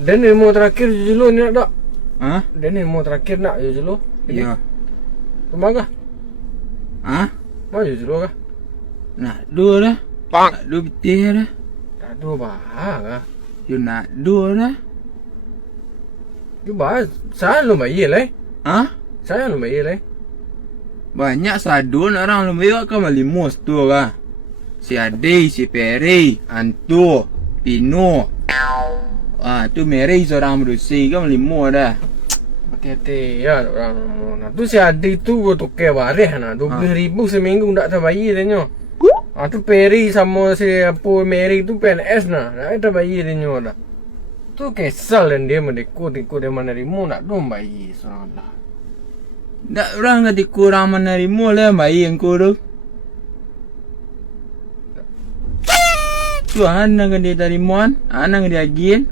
Dan ilmu terakhir jujur ni nak tak? Ha? Dan ilmu terakhir nak jujur. Ya. Tumbang kah? Ha? Mau jujur kah? Nak dua dah. Nak dua betul dah. Tak ada bahang kah? You nak dua dah. You bahas, saya lu bayi lah. Ha? Saya lu bayi lah. Banyak sadun orang lumbayok kan malimos tu kah. Si Ade, si Peri, Antu, Pino. Tu Mary seorang berusi kan malimos dah. Hati-hati ya orang nah, tu si adik tu gua tukar baris nah 20,000 seminggu tak terbayi dia nyo. Tu Peri sama si apa Mary tu PNS nah, tak terbayi dia nyo dah. Tu kesal dan dia mendekut dia mana rimu nak dom bayi seorang lah. Tak orang kata kurang menerima lah bayi yang kurang. Tu anak kan dia terima, anak dia agin.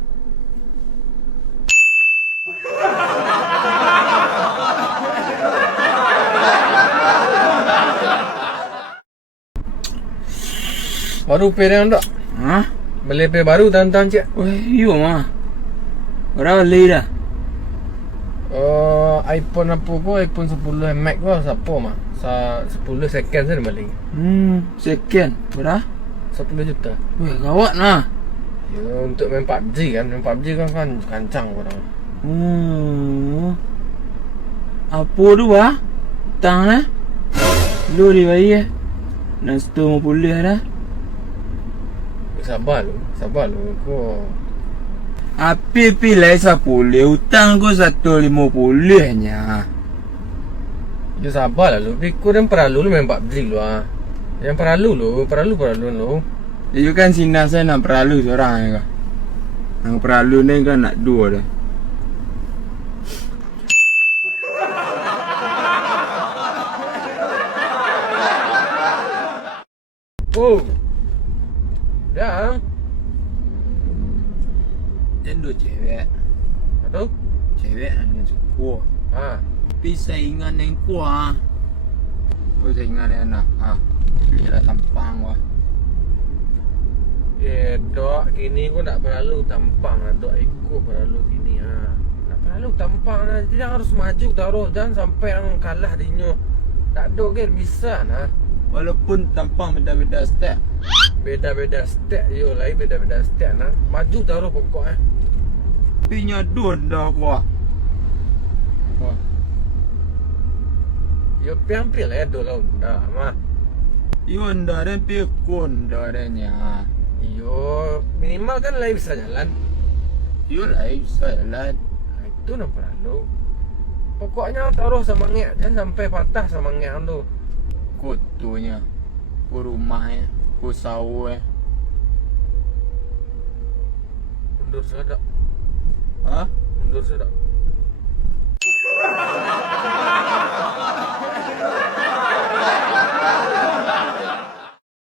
Baru perang tak? Ha? Beli pe baru tantan cik. Weh, you mah. Berapa beli dah? iPhone apa ko? iPhone 10 Max ko siapa mah? 10 second saja balik. Second. Berapa? 10 juta. Weh, gawat nah. Ya, untuk main PUBG kan. Main PUBG kan kancang orang. Apa tu bah? Tang lah. Lu di bayi nak setengah pulih dah. Sabar lu ko. Api pilih 10, hutang ko 150 nya. Ya sabar lah lu. Ko dan perlu lu main PUBG lu ah. Yang perlu lu. You kan sinar saya nak perlu seorang kan. Yang perlu ni kan nak dua dah. Oh. Dah. Jendut cewek. Atau? Cewek yang cukup. Tapi saingan yang kuat. Kau saingan yang nak. Dia dah tampang wah. Dok, kini kau tak perlu tampang lah. Dok, ikut perlu kini tak perlu tampang lah. Dia harus maju taruh. Jangan sampai yang kalah dinyo. Tak ada kan bisa nah. Walaupun tampang beda-beda step. Beda-beda step yo lain beda-beda step nah. Maju taruh pokok Tapi nyadun dah kuah. Yo piang-piang lah do lah dah mah. Yo dah dan pikun dah adanya. Yo minimal kan lain bisa jalan. Yo lain bisa jalan. Itu nak perlu. Pokoknya taruh semangat jangan sampai patah semangat tu. Kutunya, ku rumahnya, ku sawah. Mundur sudah. Ha? Mundur sudah.